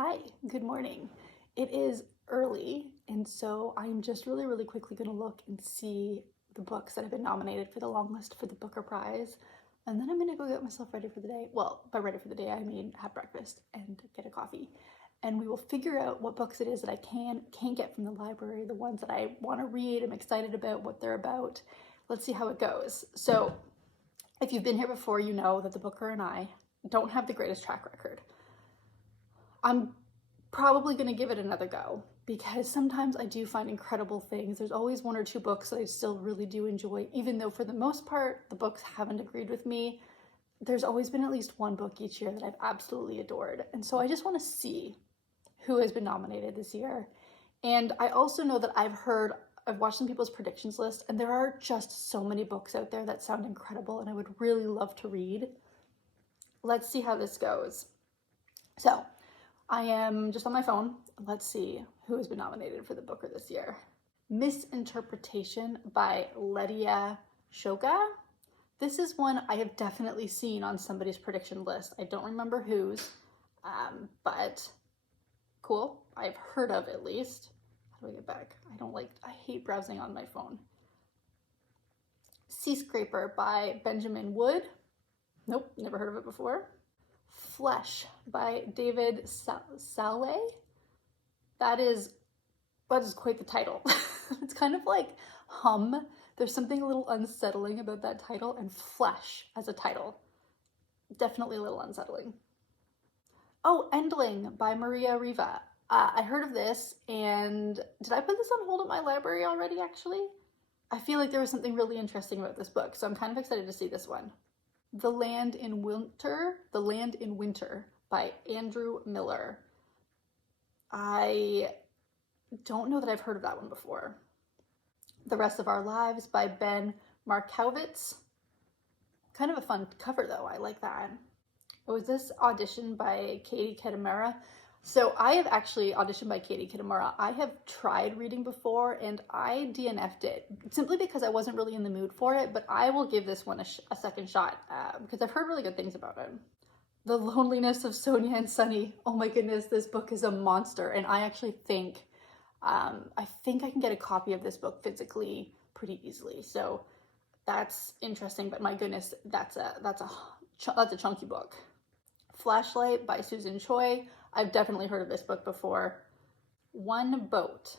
Hi, good morning. It is early, and so I'm just really quickly going to look and see the books that have been nominated for the long list for the Booker Prize, and then I'm going to go get myself ready for the day. Well, by ready for the day, I mean have breakfast and get a coffee, and we will figure out what books it is that I can't get from the library, the ones that I want to read, I'm excited about what they're about. Let's see how it goes. So, if you've been here before, you know that the Booker and I don't have the greatest track record. I'm probably going to give it another go because sometimes I do find incredible things. There's always one or two books that I still really do enjoy, even though for the most part, the books haven't agreed with me. There's always been at least one book each year that I've absolutely adored. And so I just want to see who has been nominated this year. And I also know that I've watched some people's predictions list, and there are just so many books out there that sound incredible and I would really love to read. Let's see how this goes. So, I am just on my phone. Let's see who has been nominated for the Booker this year. Misinterpretation by Lydia Shoga. This is one I have definitely seen on somebody's prediction list. I don't remember whose, but cool. I've heard of at least. How do I get back? I hate browsing on my phone. Sea Scraper by Benjamin Wood. Nope, never heard of it before. Flesh by David Saleh. That is quite the title. It's kind of like hum. There's something a little unsettling about that title, and flesh as a title. Definitely a little unsettling. Oh, Endling by Maria Riva. I heard of this, and did I put this on hold at my library already, actually? I feel like there was something really interesting about this book, so I'm kind of excited to see this one. The Land in Winter by Andrew Miller. I don't know that I've heard of that one before. The Rest of Our Lives by Ben Markowitz. Kind of a fun cover though, I like that. Was this auditioned by Katie Kitamura? So I have actually auditioned by Katie Kitamura. I have tried reading before and I DNF'd it simply because I wasn't really in the mood for it, but I will give this one a second shot because I've heard really good things about it. The Loneliness of Sonia and Sunny. Oh my goodness, this book is a monster, and I actually think I can get a copy of this book physically pretty easily. So that's interesting, but my goodness, that's a chunky book. Flashlight by Susan Choi. I've definitely heard of this book before. One Boat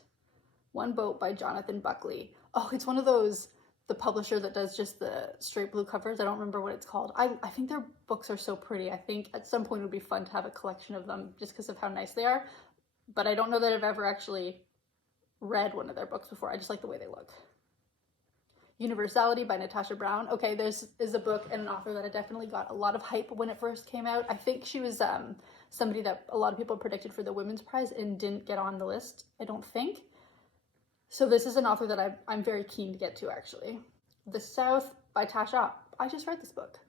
by Jonathan Buckley. Oh, it's one of those, the publisher that does just the straight blue covers. I don't remember what it's called. I think their books are so pretty. I think at some point it would be fun to have a collection of them just because of how nice they are. But I don't know that I've ever actually read one of their books before. I just like the way they look. Universality by Natasha Brown. Okay, this is a book and an author that I definitely got a lot of hype when it first came out. I think she was somebody that a lot of people predicted for the Women's Prize and didn't get on the list, I don't think. So this is an author that I'm very keen to get to, actually. The South by Tasha. I just read this book.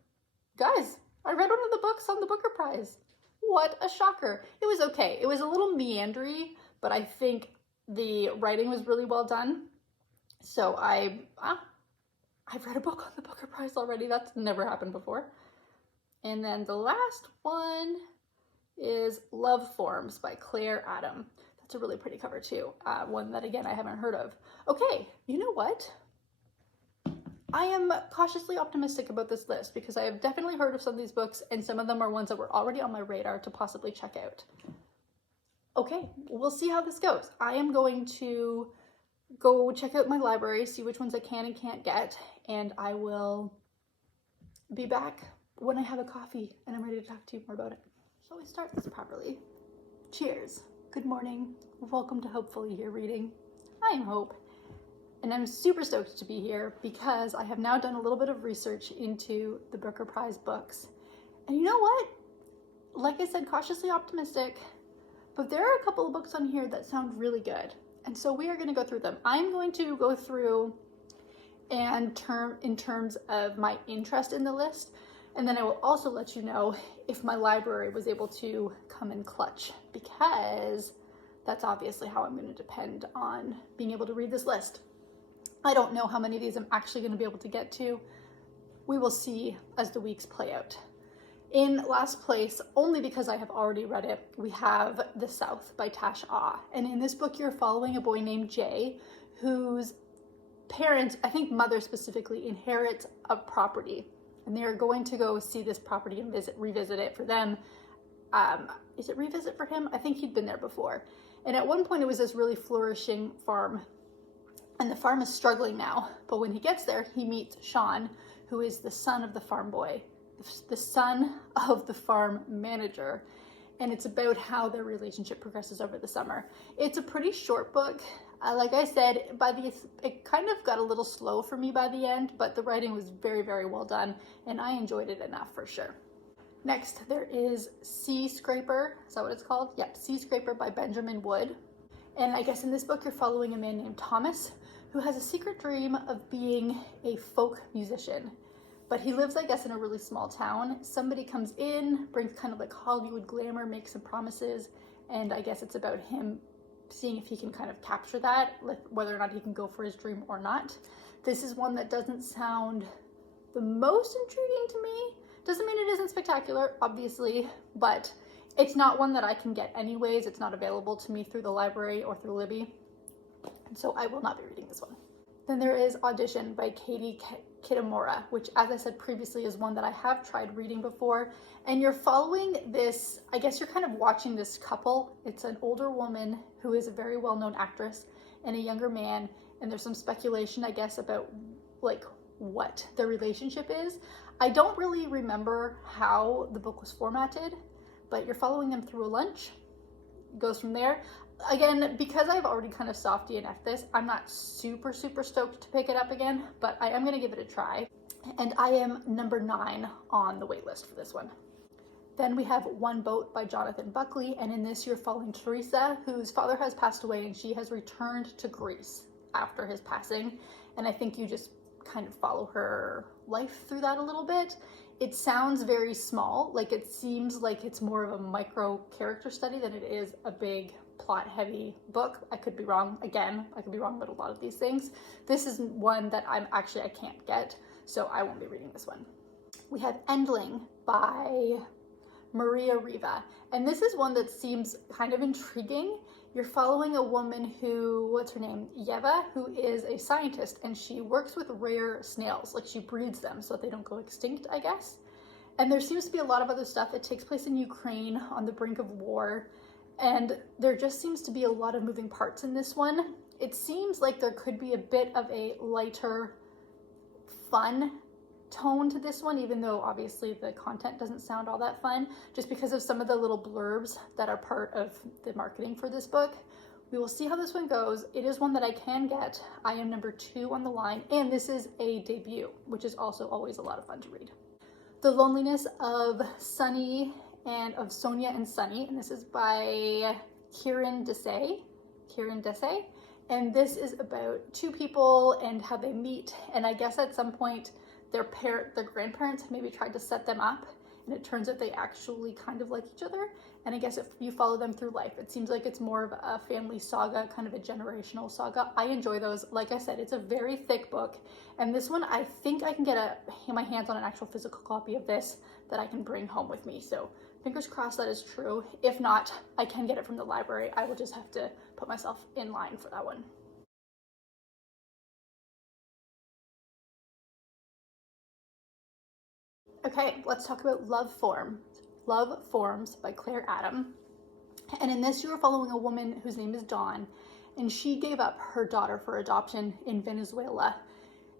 Guys, I read one of the books on the Booker Prize. What a shocker. It was okay. It was a little meandery, but I think the writing was really well done. So I've read a book on the Booker Prize already. That's never happened before. And then the last one is Love Forms by Claire Adam. That's a really pretty cover too. One that, again, I haven't heard of. Okay, you know what? I am cautiously optimistic about this list because I have definitely heard of some of these books, and some of them are ones that were already on my radar to possibly check out. Okay, we'll see how this goes. I am going to go check out my library, see which ones I can and can't get, and I will be back when I have a coffee and I'm ready to talk to you more about it. Shall we start this properly? Cheers. Good morning. Welcome to Hopefully Here Reading. I am Hope, and I'm super stoked to be here because I have now done a little bit of research into the Booker Prize books. And you know what? Like I said, cautiously optimistic, but there are a couple of books on here that sound really good. And so we are going to go through them. I'm going to go through and in terms of my interest in the list. And then I will also let you know if my library was able to come in clutch, because that's obviously how I'm going to depend on being able to read this list. I don't know how many of these I'm actually going to be able to get to. We will see as the weeks play out. In last place, only because I have already read it, we have The South by Tash Ah. And in this book, you're following a boy named Jay, whose parents, I think mother specifically, inherits a property. And they're going to go see this property and revisit it for them. Is it revisit for him? I think he'd been there before. And at one point, it was this really flourishing farm. And the farm is struggling now. But when he gets there, he meets Sean, who is the son of the farm boy, the son of the farm manager, and it's about how their relationship progresses over the summer. It's a pretty short book. Like I said, it kind of got a little slow for me by the end, but the writing was very, very well done, and I enjoyed it enough for sure. Next, there is Sea Scraper. Is that what it's called? Yep, Sea Scraper by Benjamin Wood. And I guess in this book, you're following a man named Thomas, who has a secret dream of being a folk musician. But he lives, I guess, in a really small town. Somebody comes in, brings kind of like Hollywood glamour, makes some promises, and I guess it's about him seeing if he can kind of capture that, whether or not he can go for his dream or not. This is one that doesn't sound the most intriguing to me. Doesn't mean it isn't spectacular, obviously, but it's not one that I can get anyways. It's not available to me through the library or through Libby, and so I will not be reading this one. Then there is Audition by Katie Kitamura, which, as I said previously, is one that I have tried reading before. And you're following this, I guess you're kind of watching this couple. It's an older woman who is a very well-known actress and a younger man. And there's some speculation, I guess, about like what their relationship is. I don't really remember how the book was formatted, but you're following them through a lunch. It goes from there. Again, because I've already kind of soft DNF'd this, I'm not super stoked to pick it up again, but I am going to give it a try. And I am number 9 on the wait list for this one. Then we have One Boat by Jonathan Buckley, and in this you're following Teresa, whose father has passed away and she has returned to Greece after his passing. And I think you just kind of follow her life through that a little bit. It sounds very small, like it seems like it's more of a micro character study than it is a big plot heavy book. I could be wrong. Again, I could be wrong about a lot of these things. This is one that I can't get, so I won't be reading this one. We have Endling by Maria Riva, and this is one that seems kind of intriguing. You're following a woman who, what's her name? Yeva, who is a scientist, and she works with rare snails. Like, she breeds them so that they don't go extinct, I guess. And there seems to be a lot of other stuff that takes place in Ukraine on the brink of war. And there just seems to be a lot of moving parts in this one. It seems like there could be a bit of a lighter, fun tone to this one, even though obviously the content doesn't sound all that fun, just because of some of the little blurbs that are part of the marketing for this book. We will see how this one goes. It is one that I can get. I am number 2 on the line, and this is a debut, which is also always a lot of fun to read. The Loneliness of Sunny and of Sonia and Sunny, and this is by Kieran Desai. And this is about 2 people and how they meet, and I guess at some point their grandparents maybe tried to set them up, and it turns out they actually kind of like each other, and I guess if you follow them through life, it seems like it's more of a family saga, kind of a generational saga. I enjoy those. Like I said, it's a very thick book, and this one I think I can get my hands on an actual physical copy of this that I can bring home with me, so fingers crossed that is true. If not, I can get it from the library. I will just have to put myself in line for that one. Okay, let's talk about Love Forms by Claire Adam. And in this, you are following a woman whose name is Dawn, and she gave up her daughter for adoption in Venezuela.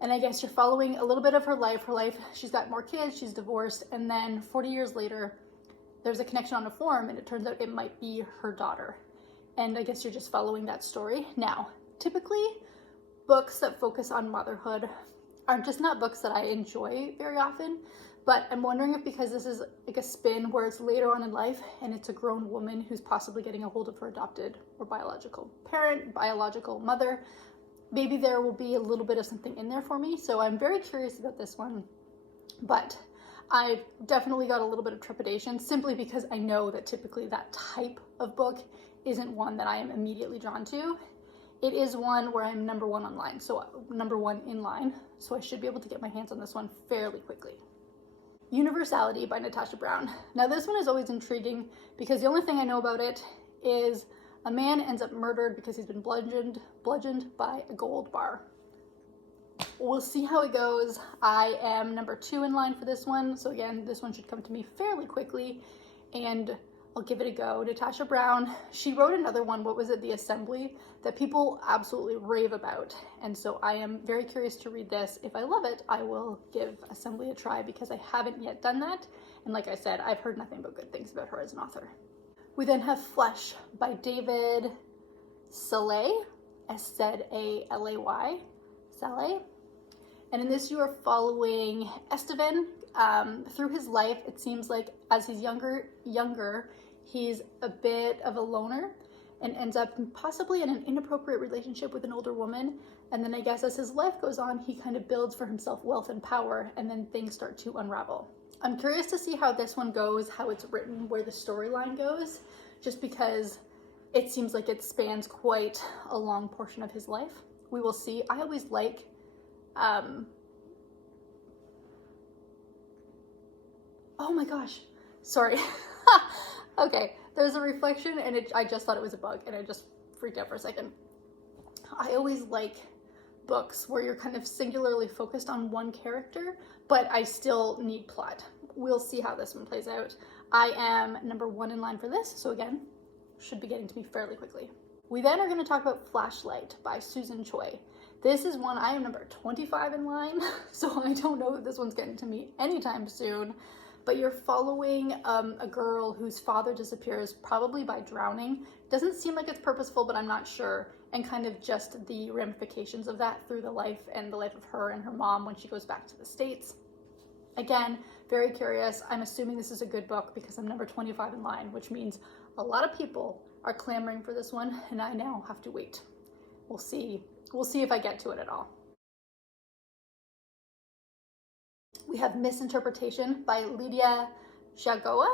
And I guess you're following a little bit of her life. She's got more kids, she's divorced, and then 40 years later, there's a connection on a form, and it turns out it might be her daughter. And I guess you're just following that story. Now, typically, books that focus on motherhood are just not books that I enjoy very often, but I'm wondering if because this is like a spin where it's later on in life and it's a grown woman who's possibly getting a hold of her adopted or biological parent, biological mother, maybe there will be a little bit of something in there for me. So I'm very curious about this one, but I definitely got a little bit of trepidation simply because I know that typically that type of book isn't one that I am immediately drawn to. It is one where I'm number 1 in line, so I should be able to get my hands on this one fairly quickly. Universality by Natasha Brown. Now this one is always intriguing because the only thing I know about it is a man ends up murdered because he's been bludgeoned by a gold bar. We'll see how it goes. I am number 2 in line for this one, so again, this one should come to me fairly quickly, and I'll give it a go. Natasha Brown, she wrote another one, what was it, The Assembly, that people absolutely rave about, and so I am very curious to read this. If I love it, I will give Assembly a try because I haven't yet done that, and like I said, I've heard nothing but good things about her as an author. We then have Flesh by David Saleh, S-Z-A-L-A-Y, Saleh. And in this you are following Esteban through his life. It seems like as he's younger, he's a bit of a loner and ends up possibly in an inappropriate relationship with an older woman. And then I guess as his life goes on, he kind of builds for himself wealth and power, and then things start to unravel. I'm curious to see how this one goes, how it's written, where the storyline goes, just because it seems like it spans quite a long portion of his life. We will see. I always like oh my gosh, sorry. Okay, there's a reflection and I just thought it was a bug and I just freaked out for a second. I always like books where you're kind of singularly focused on one character, but I still need plot. We'll see how this one plays out. I am number 1 in line for this, so again, should be getting to me fairly quickly. We then are going to talk about Flashlight by Susan Choi. This is one I am number 25 in line, so I don't know that this one's getting to me anytime soon, but you're following a girl whose father disappears, probably by drowning. Doesn't seem like it's purposeful, but I'm not sure, and kind of just the ramifications of that through the life of her and her mom when she goes back to the States. Again, very curious. I'm assuming this is a good book because I'm number 25 in line, which means a lot of people are clamoring for this one, and I now have to wait. We'll see if I get to it at all. We have Misinterpretation by Lydia Jagoa,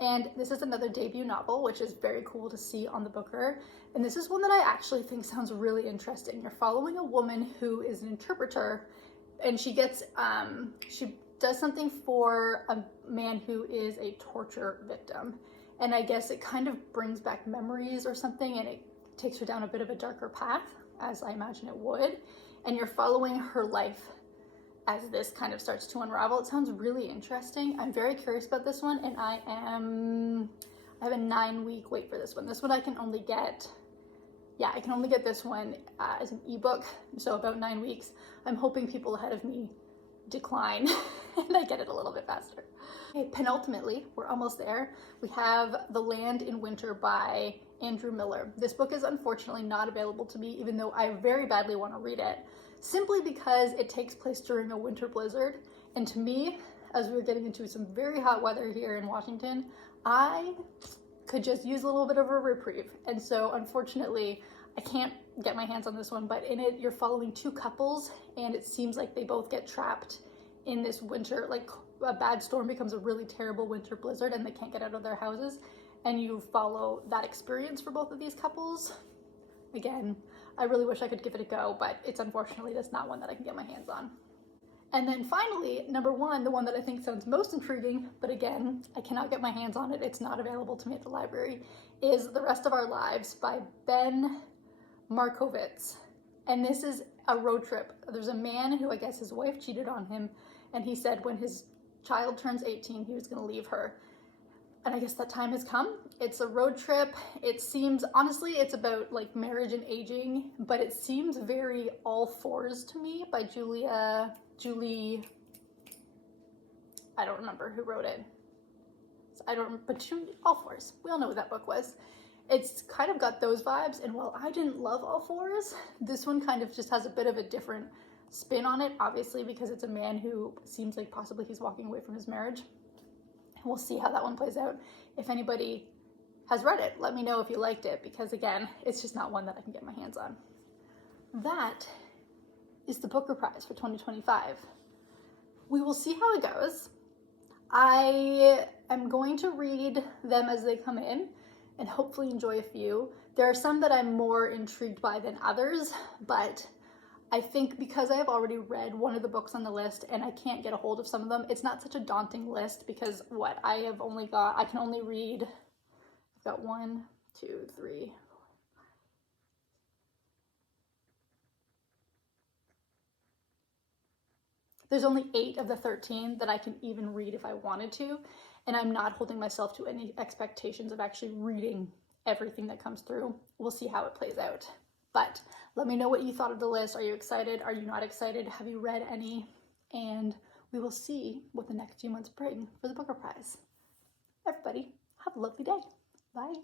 and this is another debut novel, which is very cool to see on the Booker. And this is one that I actually think sounds really interesting. You're following a woman who is an interpreter, and she gets she does something for a man who is a torture victim. And I guess it kind of brings back memories or something, and it takes her down a bit of a darker path, as I imagine it would. And you're following her life as this kind of starts to unravel. It sounds really interesting. I'm very curious about this one, and I have a 9-week wait for this one. This one I can only get, I can only get this one as an ebook, so about 9 weeks. I'm hoping people ahead of me decline and I get it a little bit faster. Okay, penultimately, we're almost there. We have The Land in Winter by Andrew Miller. This book is unfortunately not available to me, even though I very badly want to read it, simply because it takes place during a winter blizzard. And to me, as we were getting into some very hot weather here in Washington, I could just use a little bit of a reprieve. And so unfortunately, I can't get my hands on this one, but in it, you're following 2 couples, and it seems like they both get trapped in this winter, like a bad storm becomes a really terrible winter blizzard and they can't get out of their houses, and you follow that experience for both of these couples. Again, I really wish I could give it a go, but it's unfortunately just not one that I can get my hands on. And then finally, number 1, the one that I think sounds most intriguing, but again, I cannot get my hands on it, it's not available to me at the library, is The Rest of Our Lives by Ben Markovitz. And this is a road trip. There's a man who I guess his wife cheated on him, and he said when his child turns 18, he was going to leave her. And I guess that time has come. It's a road trip. It seems, honestly, it's about like marriage and aging, but it seems very All Fours to me by Julie, I don't remember who wrote it. But All Fours. We all know what that book was. It's kind of got those vibes, and while I didn't love All Fours, this one kind of just has a bit of a different spin on it, obviously because it's a man who seems like possibly he's walking away from his marriage. We'll see how that one plays out. If anybody has read it, let me know if you liked it, because again, it's just not one that I can get my hands on. That is the Booker Prize for 2025. We will see how it goes. I am going to read them as they come in and hopefully enjoy a few. There are some that I'm more intrigued by than others, but I think because I have already read one of the books on the list and I can't get a hold of some of them, it's not such a daunting list because I can only read, I've got 1, 2, 3. There's only 8 of the 13 that I can even read if I wanted to, and I'm not holding myself to any expectations of actually reading everything that comes through. We'll see how it plays out. But let me know what you thought of the list. Are you excited? Are you not excited? Have you read any? And we will see what the next few months bring for the Booker Prize. Everybody, have a lovely day. Bye.